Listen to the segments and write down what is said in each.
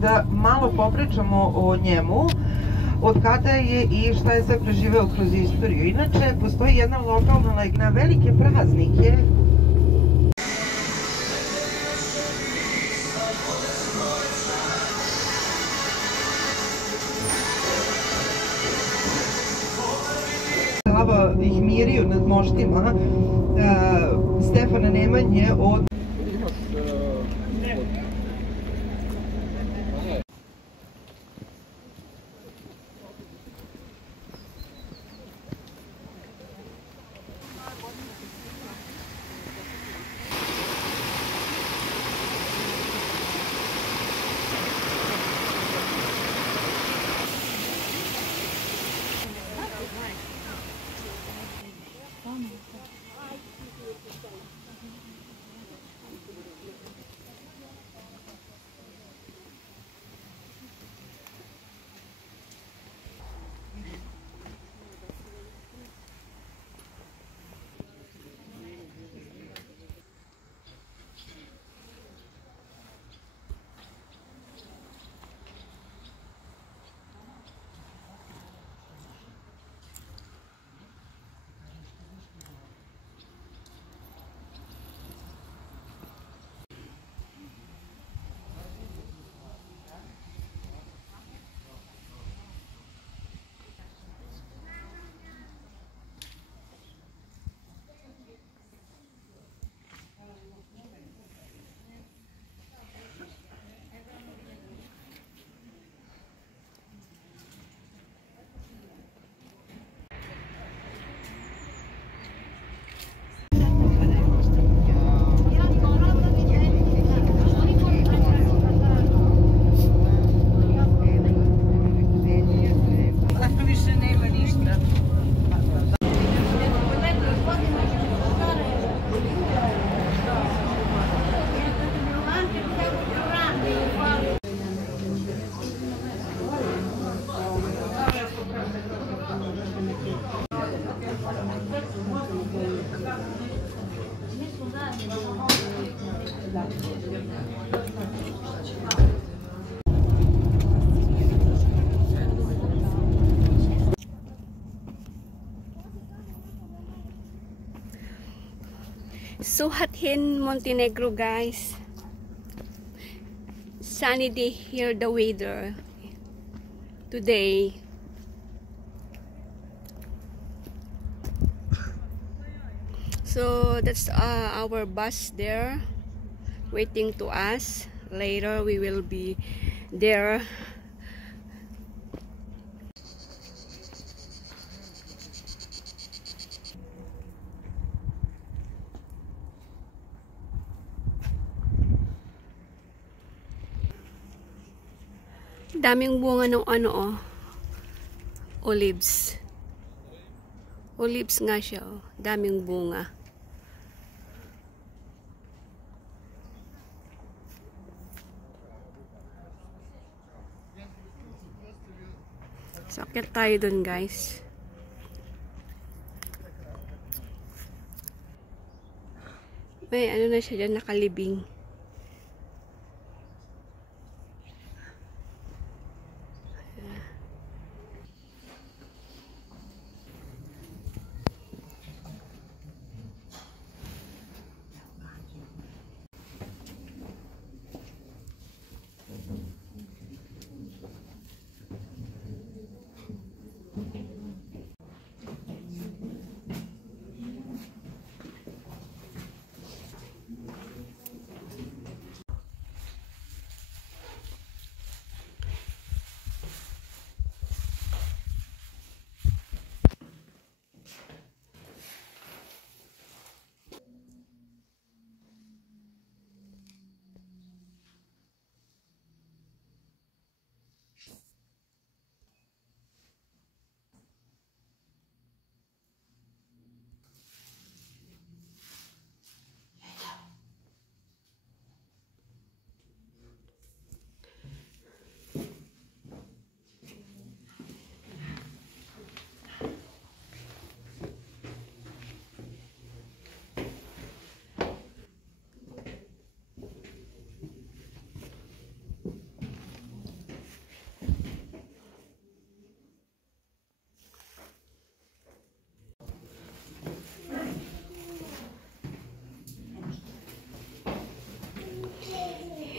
da malo popričamo o njemu, od kada je i šta je sve preživeo kroz istoriju. Inače, postoji jedna lokalna legenda na velike praznike. Sava ih mirio nad moštima Stefana Nemanje od... So hot in Montenegro, guys. Sunny day here, the weather today. So that's our bus there waiting to us. Later we will be there. Daming bunga ng olives. Olives nga siya, oh. Daming bunga. So, akit tayo dun, guys. May ano na siya dyan, nakalibing.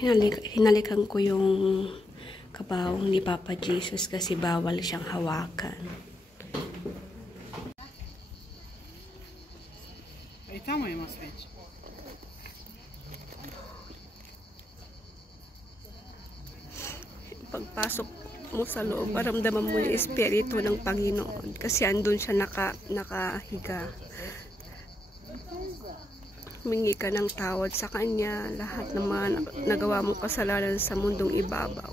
Hinalikan ko yung kabaong ni Papa Jesus kasi bawal siyang hawakan. Pagpasok mo sa loob, maramdaman mo yung espiritu ng Panginoon kasi andun siya nakahiga. Humingi ka ng tawad sa Kanya, lahat ng mga nagawa mong kasalanan sa mundong ibabaw.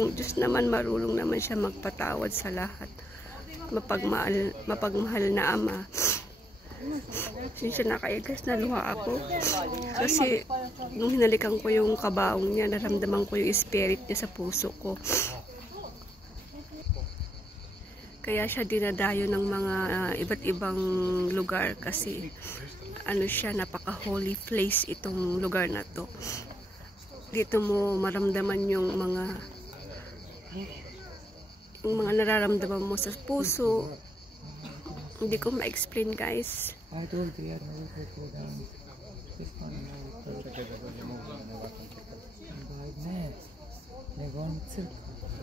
Ang Diyos naman, marunong naman siya magpatawad sa lahat. Mapagmahal na Ama. Siya nakaigas na luha ako. Kasi nung hinalikan ko yung kabaong niya, naramdaman ko yung spirit niya sa puso ko. Kaya siya dinadayo ng mga iba't ibang lugar kasi ano siya, napaka-holy place itong lugar na to. Dito mo maramdaman yung mga nararamdaman mo sa puso. Hindi ko ma-explain, guys. I told you, I never put you down. This one,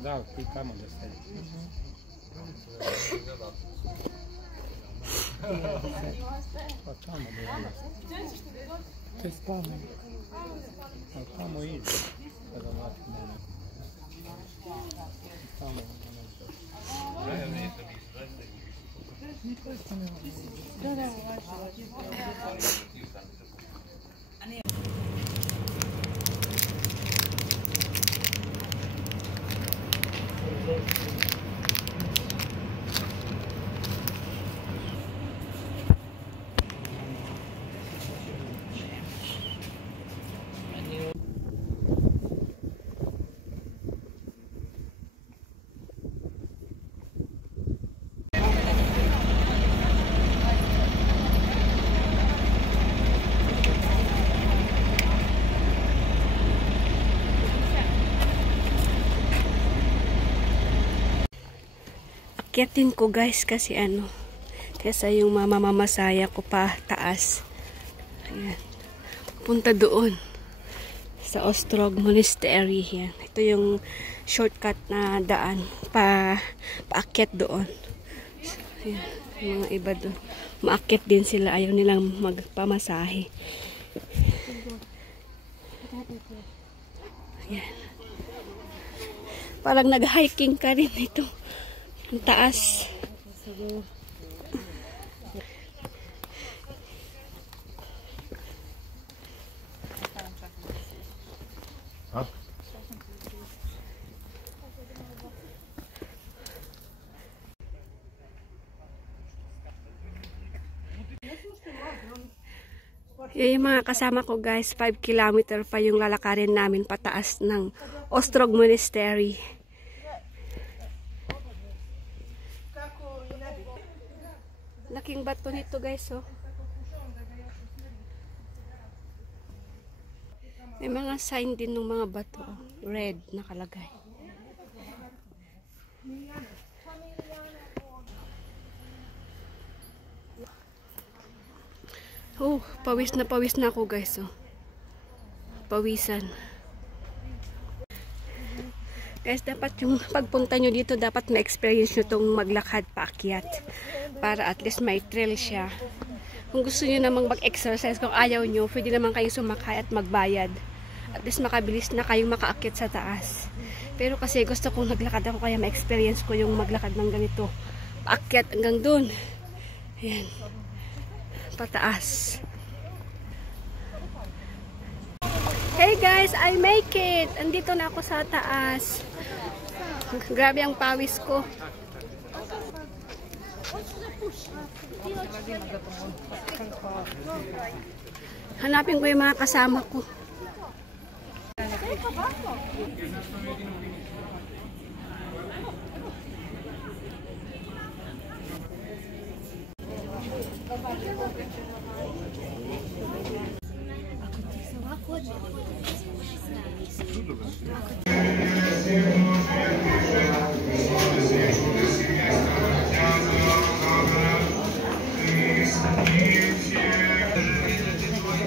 Да, qui там уже стоит. Facciamo dove Ты спал. facciamo io. Akyatin ko, guys, kasi kesa yung mamamasaya ko pa taas. Ayan. Punta doon sa Ostrog Monastery. Yan. Ito yung shortcut na daan paakyat doon. Ayan. Yung mga iba doon, maakyat din sila, ayaw nilang magpamasahe. Ayan. Parang nag-hiking ka rin ito. Ang taas. Yung mga kasama ko, guys, 5 kilometer pa yung lalakarin namin pataas ng Ostrog Monastery. Laking bato nito, guys, oh. May mga sign din ng mga bato, oh. Red nakalagay. Oh, pawis na ako, guys, oh. Pawisan. Guys, dapat yung pagpunta nyo dito, dapat ma-experience nyo itong maglakad paakyat. Para at least may trail siya. Kung gusto nyo namang mag-exercise, kung ayaw nyo, pwede naman kayong sumakay at magbayad. At least makabilis na kayong makaakyat sa taas. Pero kasi gusto kong naglakad ako, kaya ma-experience ko yung maglakad ng ganito. Paakyat hanggang dun. Ayan. Pataas. Hey guys, I make it! Andito na ako sa taas. Grabe ang pawis ko. Hanapin ko yung mga kasama ko.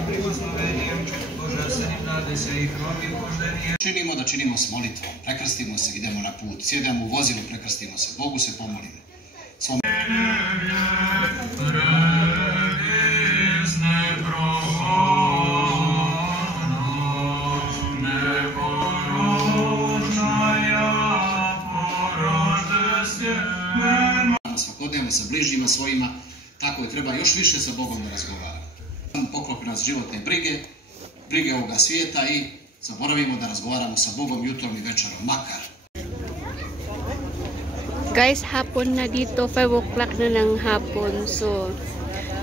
Благословением Божественной Нады сей храм začinimo s molitvom, prekrstimo se, idemo na put, sjedemo u vozilu, prekrstimo se, Bogu se pomolimo. Svakodnevno sa bližnjima svojima, tako je, treba još više sa Bogom da razgovaramo. Poklopi nas životne brige ovoga svijeta i zaboravimo da razgovaramo sa Bogom jutrom i večerom, makar. Guys, hapon na dito, 5 o'clock na ng hapon. So,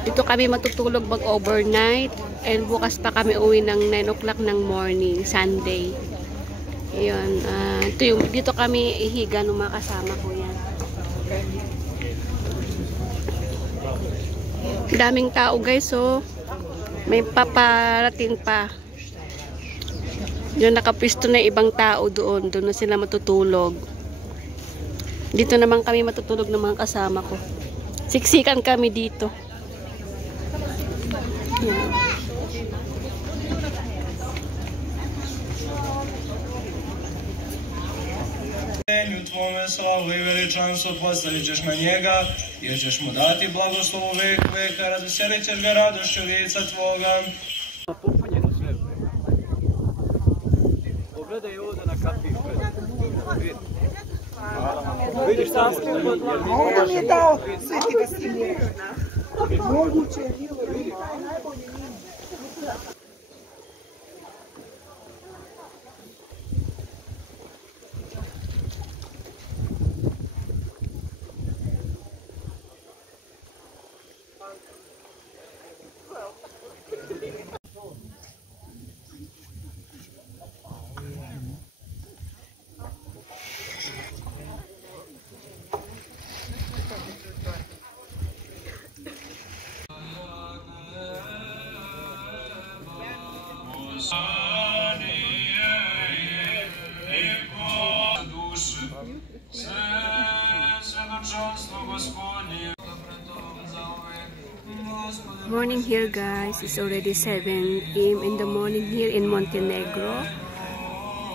dito kami matutulog mag-overnight and bukas pa kami uwi ng 9 o'clock ng morning, Sunday. Ayun, dito kami ihiga ng mga kasama ko yan. Daming tao guys, so may paparating pa. Yung nakapisto na ibang tao doon na sila matutulog. Dito naman kami matutulog ng mga kasama ko. Siksikan kami dito. Yan. U tvome slavu i veličanstvo postavit ćeš na njega, jer ćeš mu dati blagoslov u vek veka, razveselit ćeš ga radošću lica tvoga. Popunjeno sve. Pogledaj ovdje na kafić. Vidiš tamo što je. On nam je dao Sveti Vasilije. Moguće je bilo najbolje njim. Morning here guys, it's already 7 a.m. in the morning here in Montenegro.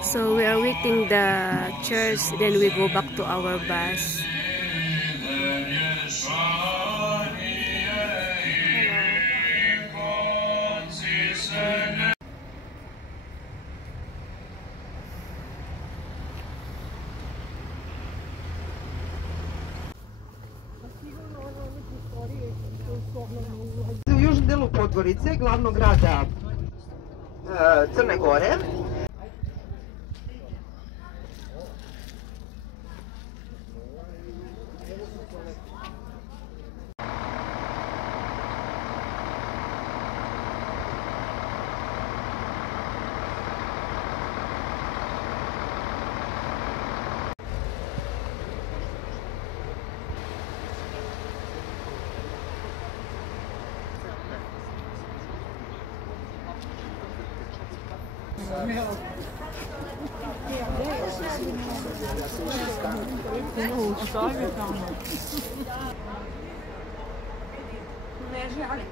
So we are waiting the church, then we go back to our bus. U južnom delu Podgorice, glavnog grada Crne Gore. Leży, ale